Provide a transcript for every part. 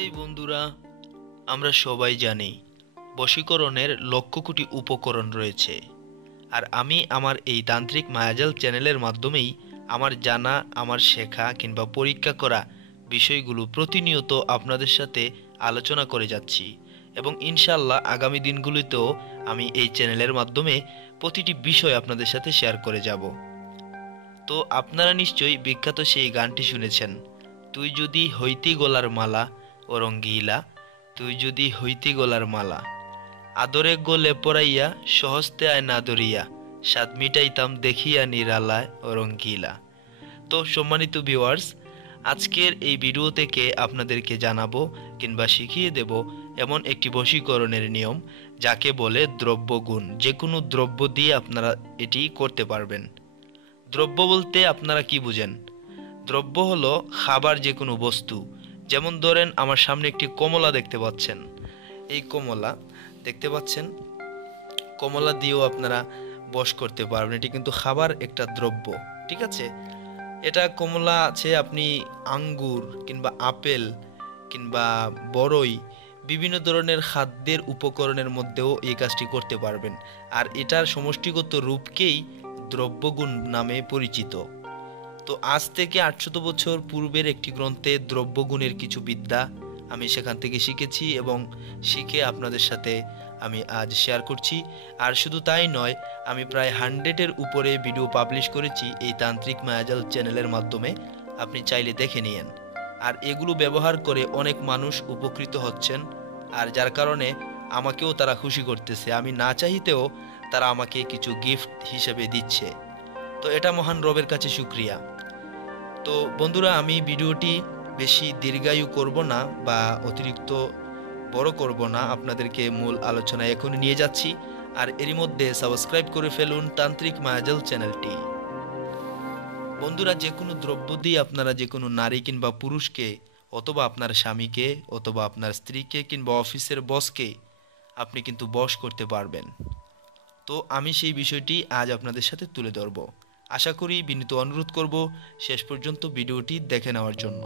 এই বন্ধুরা, আমরা সবাই জানি বশীকরণের লক্ষ কোটি উপকরণ রয়েছে। আর আমি আমার এই তান্ত্রিক মায়াজাল চ্যানেলের মাধ্যমেই আমার জানা, আমার শেখা কিংবা পরীক্ষা করা বিষয়গুলো প্রতিনিয়ত আপনাদের সাথে আলোচনা করে যাচ্ছি এবং ইনশাল্লাহ আগামী দিনগুলিতেও আমি এই চ্যানেলের মাধ্যমে প্রতিটি বিষয় আপনাদের সাথে শেয়ার করে যাব। তো আপনারা নিশ্চয়ই বিখ্যাত সেই গানটি শুনেছেন, তুই যদি হইতি গলার মালা ও রঙ্গিলা তুই যদি হইতি গলার মালা। আদরে গোলে পড়াইয়া সহস্তে আয় না দরিয়া স্বাদ মিটাইতাম দেখিয়া নিরালায় ও রঙ্গিলা তো সম্মানিত ভিউয়ার্স আজকের এই ভিডিও থেকে আপনাদেরকে জানাব কিংবা শিখিয়ে দেব এমন একটি বশীকরণের নিয়ম, যাকে বলে দ্রব্যগুণ। যে কোনো দ্রব্য দিয়ে আপনারা এটি করতে পারবেন। দ্রব্য বলতে আপনারা কি বুঝেন? দ্রব্য হলো খাবার যে কোনো বস্তু। যেমন ধরেন আমার সামনে একটি কমলা দেখতে পাচ্ছেন। এই কমলা দেখতে পাচ্ছেন? কমলা দিয়েও আপনারা বশ করতে পারবেন। এটি কিন্তু খাবার একটা দ্রব্য, ঠিক আছে? এটা কমলা আছে আপনি আঙ্গুর কিংবা আপেল কিংবা বড়ই বিভিন্ন ধরনের খাদ্যের উপকরণের মধ্যেও এই কাজটি করতে পারবেন। আর এটার সমষ্টিগত রূপকেই দ্রব্যগুণ নামে পরিচিত। তো আজ থেকে আটশত বছর পূর্বের একটি গ্রন্থে দ্রব্যগুণের কিছু বিদ্যা আমি সেখান থেকে শিখেছি এবং শিখে আপনাদের সাথে আমি আজ শেয়ার করছি। আর শুধু তাই নয়, আমি প্রায় হান্ড্রেডের উপরে ভিডিও পাবলিশ করেছি এই তান্ত্রিক মায়াজাল চ্যানেলের মাধ্যমে। আপনি চাইলে দেখে নিয়েন। আর এগুলো ব্যবহার করে অনেক মানুষ উপকৃত হচ্ছেন। আর যার কারণে আমাকেও তারা খুশি করতেছে। আমি না চাইতেও তারা আমাকে কিছু গিফট হিসেবে দিচ্ছে। তো এটা মহান রবের কাছে শুক্রিয়া। তো বন্ধুরা, আমি ভিডিওটি বেশি দীর্ঘায়ু করব না বা অতিরিক্ত বড় করব না। আপনাদেরকে মূল আলোচনায় এখনই নিয়ে যাচ্ছি। আর এরই মধ্যে সাবস্ক্রাইব করে ফেলুন তান্ত্রিক মায়াজল চ্যানেলটি। বন্ধুরা, যে কোনো দ্রব্য দিয়ে আপনারা যে কোনো নারী কিংবা পুরুষকে, অথবা আপনার স্বামীকে, অথবা আপনার স্ত্রীকে কিংবা অফিসের বসকে আপনি কিন্তু বশ করতে পারবেন। তো আমি সেই বিষয়টি আজ আপনাদের সাথে তুলে ধরব। আশা করি বিনীত অনুরোধ করব শেষ পর্যন্ত ভিডিওটি দেখে নেওয়ার জন্য।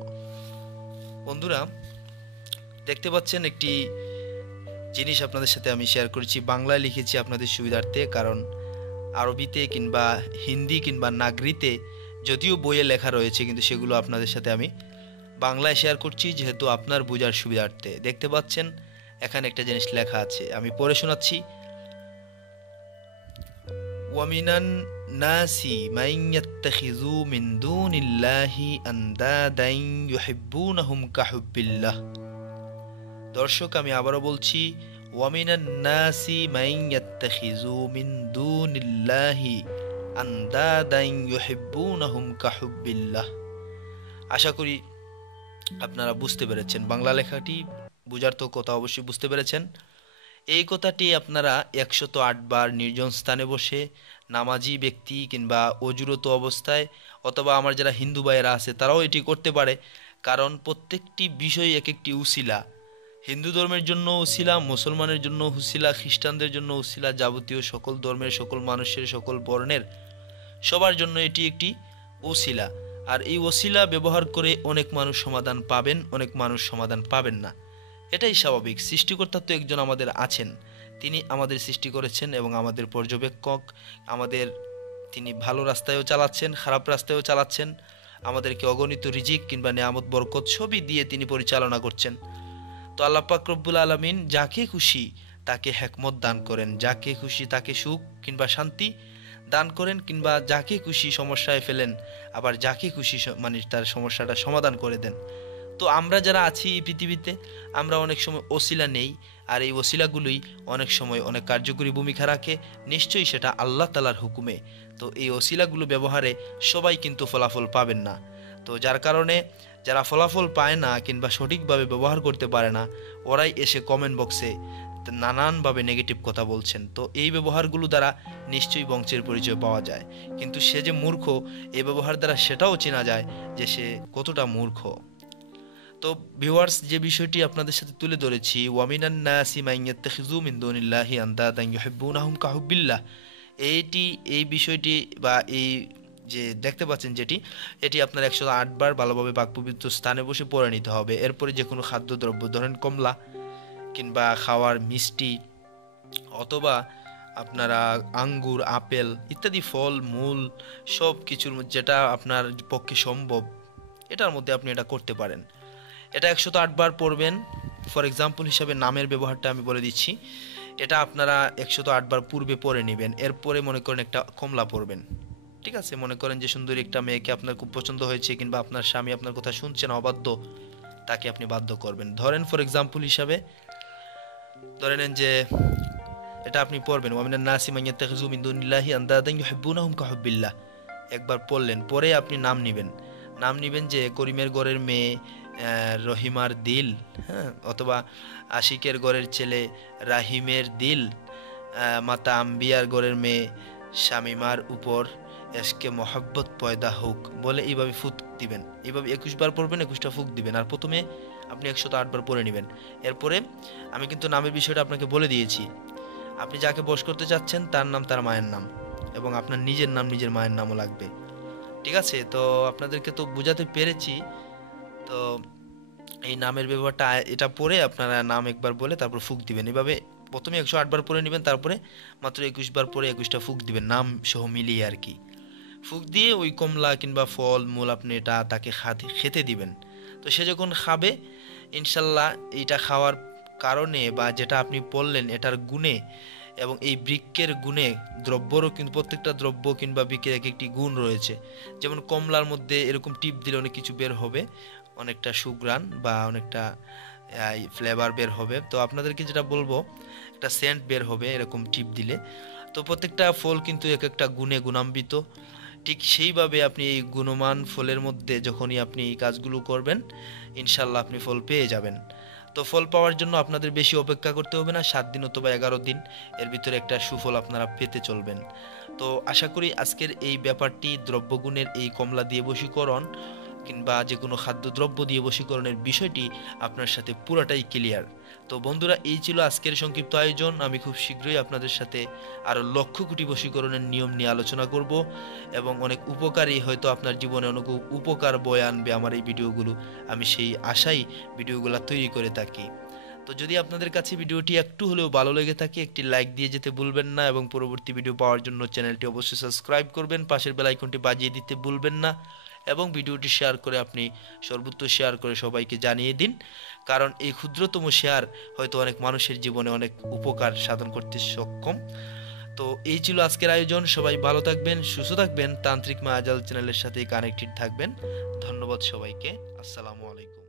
বন্ধুরা, দেখতে পাচ্ছেন একটি জিনিস আপনাদের সাথে আমি শেয়ার করেছি। বাংলায় লিখেছি আপনাদের সুবিধার্থে, কারণ আরবিতে কিংবা হিন্দি কিংবা নাগরিতে যদিও বইয়ে লেখা রয়েছে, কিন্তু সেগুলো আপনাদের সাথে আমি বাংলায় শেয়ার করছি, যেহেতু আপনার বোঝার সুবিধার্থে। দেখতে পাচ্ছেন, এখানে একটা জিনিস লেখা আছে। আমি পড়ে শোনাচ্ছি। ওয়ামিনান নাসি মাইন ইয়াত্তাখিযু মিন দুনিল্লাহি আন্দাদান ইউহিব্বুনাহুম কাহুব্বিল্লাহ দর্শক, আমি আবারও বলছি ওয়ামিনান নাসি মাইন ইয়াত্তাখিযু মিন দুনিল্লাহি আন্দাদান ইউহিব্বুনাহুম কাহুব্বিল্লাহ আশা করি আপনারা বুঝতে পেরেছেন বাংলা লেখাটি, বুঝার তো কথা অবশ্যই বুঝতে পেরেছেন। এই কথাটি আপনারা একশত আটবার নির্জন স্থানে বসে নামাজি ব্যক্তি কিংবা অজুরত অবস্থায় অথবা আমার যারা হিন্দু ভাইয়েরা আছে তারাও এটি করতে পারে। কারণ প্রত্যেকটি বিষয় এক একটি উসিলা। হিন্দু ধর্মের জন্য উসিলা, মুসলমানের জন্য হুসিলা খ্রিস্টানদের জন্য উসিলা যাবতীয় সকল ধর্মের, সকল মানুষের, সকল বর্ণের সবার জন্য এটি একটি ওসিলা আর এই ওসিলা ব্যবহার করে অনেক মানুষ সমাধান পাবেন, অনেক মানুষ সমাধান পাবেন না। এটাই স্বাভাবিক। সৃষ্টিকর্তা তো একজন আমাদের আছেন। তিনি আমাদের সৃষ্টি করেছেন এবং আমাদের পর্যবেক্ষক, আমাদের তিনি ভালো রাস্তায়ও চালাচ্ছেন, খারাপ রাস্তায়ও চালাচ্ছেন, আমাদেরকে অগণিত রিজিক কিংবা নিয়ামত, বরকত সবই দিয়ে তিনি পরিচালনা করছেন। তো আল্লাহ পাক রব্বুল আলমিন যাকে খুশি তাকে হ্যাকমত দান করেন, যাকে খুশি তাকে সুখ কিংবা শান্তি দান করেন কিংবা যাকে খুশি সমস্যায় ফেলেন, আবার যাকে খুশি মানে তার সমস্যাটা সমাধান করে দেন। তো আমরা যারা আছি এই পৃথিবীতে, আমরা অনেক সময় ওসিলা নেই। আর এই ওসিলাগুলোই অনেক সময় অনেক কার্যকরী ভূমিকা রাখে। নিশ্চয়ই সেটা আল্লাহ তালার হুকুমে। তো এই ওসিলাগুলো ব্যবহারে সবাই কিন্তু ফলাফল পাবেন না। তো যার কারণে যারা ফলাফল পায় না কিংবা সঠিকভাবে ব্যবহার করতে পারে না, ওরাই এসে কমেন্ট বক্সে নানানভাবে নেগেটিভ কথা বলছেন। তো এই ব্যবহারগুলো দ্বারা নিশ্চয়ই বংশের পরিচয় পাওয়া যায়। কিন্তু সে যে মূর্খ এই ব্যবহার দ্বারা সেটাও চেনা যায় যে সে কতটা মূর্খ। তো ভিউয়ার্স যে বিষয়টি আপনাদের সাথে তুলে ধরেছি, ওয়ামিনান নাসি মাইয়াত্তাখিযু মিন দুনিল্লাহি আন্দাদান ইউহিব্বুনাহুম কাহুব্বিল্লাহ এইটি, এই বিষয়টি বা এই যে দেখতে পাচ্ছেন যেটি, এটি আপনার একশো আটবার ভালোভাবে পাক পবিত্র স্থানে বসে পরে নিতে হবে। এরপরে যে কোনো খাদ্যদ্রব্য, ধরেন কমলা কিংবা খাওয়ার মিষ্টি অথবা আপনারা আঙ্গুর, আপেল ইত্যাদি, ফল, মূল সব কিছুর যেটা আপনার পক্ষে সম্ভব, এটার মধ্যে আপনি এটা করতে পারেন। এটা একশত আটবার পড়বেন। ফর এক্সাম্পল হিসাবে নামের ব্যবহারটা আমি বলে দিচ্ছি। এটা আপনারা একশত আটবার পূর্বে পরে নেবেন। এরপরে মনে করেন একটা কমলা পড়বেন। ঠিক আছে? মনে করেন যে সুন্দরী একটা মেয়েকে আপনার খুব পছন্দ হয়েছে কিংবা আপনার স্বামী আপনার কথা শুনছেন অবাধ্য, তাকে আপনি বাধ্য করবেন। ধরেন ফর এক্সাম্পল হিসাবে, ধরে নেন যে এটা আপনি পড়বেন। ওয়ামিনান নাসি মাইয়া তাখিজু মিন দুনিল্লাহি আন্দাদান ইউহিব্বুনাহুম একবার পড়লেন পরে আপনি নাম নেবেন। নাম নেবেন যে করিমের গড়ের মেয়ে রহিমার দিল হ্যাঁ অথবা আশিকের গড়ের ছেলে রাহিমের দিল মাতা আম্বিয়ার গড়ের মেয়ে শামিমার উপর এসকে মহাব্বত পয়দা হোক বলে এইভাবে ফুক দিবেন। এইভাবে একুশ বার পড়বেন, একুশটা ফুক দিবেন। আর প্রথমে আপনি একশত আটবার পড়ে নেবেন। এরপরে আমি কিন্তু নামের বিষয়টা আপনাকে বলে দিয়েছি। আপনি যাকে বশ করতে চাচ্ছেন, তার নাম তার মায়ের নাম এবং আপনার নিজের নাম নিজের মায়ের নামও লাগবে। ঠিক আছে? তো আপনাদেরকে তো বোঝাতে পেরেছি তো এই নামের ব্যবহারটা, এটা পরে আপনারা নাম একবার বলে তারপর ফুক দিবেন। এভাবে প্রথমে একশো আটবার পরে নেবেন, তারপরে মাত্র একুশ বার পরে একুশটা ফুক দিবেন, নাম সহ মিলিয়ে আর কি। ফুক দিয়ে ওই কমলা কিংবা ফল, মূল আপনি এটা তাকে খাতে, খেতে দিবেন। তো সে যখন খাবে, ইনশাল্লাহ এইটা খাওয়ার কারণে বা যেটা আপনি বললেন এটার গুণে এবং এই বৃক্ষের গুণে দ্রব্যরও কিন্তু প্রত্যেকটা দ্রব্য কিংবা বৃক্ষের এক একটি গুণ রয়েছে। যেমন কমলার মধ্যে এরকম টিপ দিলে অনেক কিছু বের হবে। অনেকটা সুগ্রান বা অনেকটা ফ্লেভার বের হবে। তো আপনাদেরকে যেটা বলব, একটা সেন্ট বের হবে এরকম টিপ দিলে। তো প্রত্যেকটা ফল কিন্তু এক একটা গুণে গুণান্বিত। ঠিক সেইভাবে আপনি এই গুণমান ফলের মধ্যে যখনই আপনি এই কাজগুলো করবেন, ইনশাল্লাহ আপনি ফল পেয়ে যাবেন। তো ফল পাওয়ার জন্য আপনাদের বেশি অপেক্ষা করতে হবে না, সাত দিন অথবা এগারো দিন এর ভিতরে একটা সুফল আপনারা পেতে চলবেন। তো আশা করি আজকের এই ব্যাপারটি দ্রব্যগুণের এই কমলা দিয়ে বশীকরণ কিংবা যে কোনো খাদ্যদ্রব্য দিয়ে বশীকরণের বিষয়টি আপনার সাথে পুরাটাই ক্লিয়ার তো বন্ধুরা, এই ছিল আজকের সংক্ষিপ্ত আয়োজন। আমি খুব শীঘ্রই আপনাদের সাথে আরও লক্ষ কোটি বশীকরণের নিয়ম নিয়ে আলোচনা করব এবং অনেক উপকারী হয়তো আপনার জীবনে অনেক উপকার বয়ে আনবে আমার এই ভিডিওগুলো। আমি সেই আশাই ভিডিওগুলো তৈরি করে থাকি। তো যদি আপনাদের কাছে ভিডিওটি একটু হলেও ভালো লেগে থাকে, একটি লাইক দিয়ে যেতে ভুলবেন না এবং পরবর্তী ভিডিও পাওয়ার জন্য চ্যানেলটি অবশ্যই সাবস্ক্রাইব করবেন। পাশের বেল আইকনটি বাজিয়ে দিতে ভুলবেন না। এবং ভিডিওটি শেয়ার করে আপনি সর্বোচ্চ শেয়ার করে সবাইকে জানিয়ে দিন। কারণ এই ক্ষুদ্রতম শেয়ার হয়তো অনেক মানুষের জীবনে অনেক উপকার সাধন করতে সক্ষম। তো এই ছিল আজকের আয়োজন। সবাই ভালো থাকবেন, সুস্থ থাকবেন। তান্ত্রিক মায়াজাল চ্যানেলের সাথে কানেক্টেড থাকবেন। ধন্যবাদ সবাইকে। আসসালামু আলাইকুম।